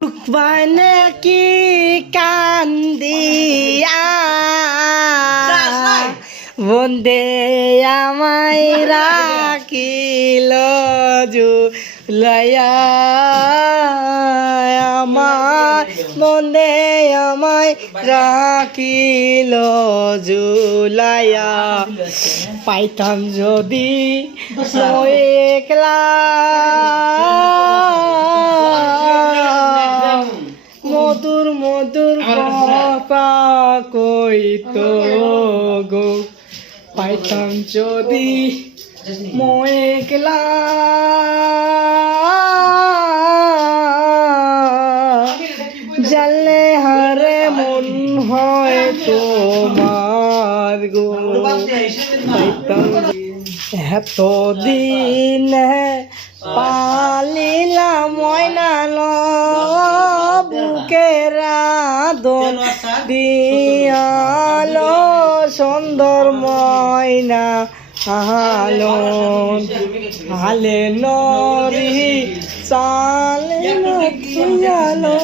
মানে কি কান্দিয়া বন্দে আমায় রাখিল জুলাইয়া আমার বন্দে আমায় রাখিল জুলাইয়া পাইতাম যদি একলা মধুর মধুর কথা কইতো গো পাইতাম যদি একলা জানলে হারে মন হয় তোমার গো পাইতাম এতদিন পালিলাম ময়নাল বুকেরা দন দিয়ালো সুন্দর ময়না আলো হালে নরি চালে নথিয়ালো।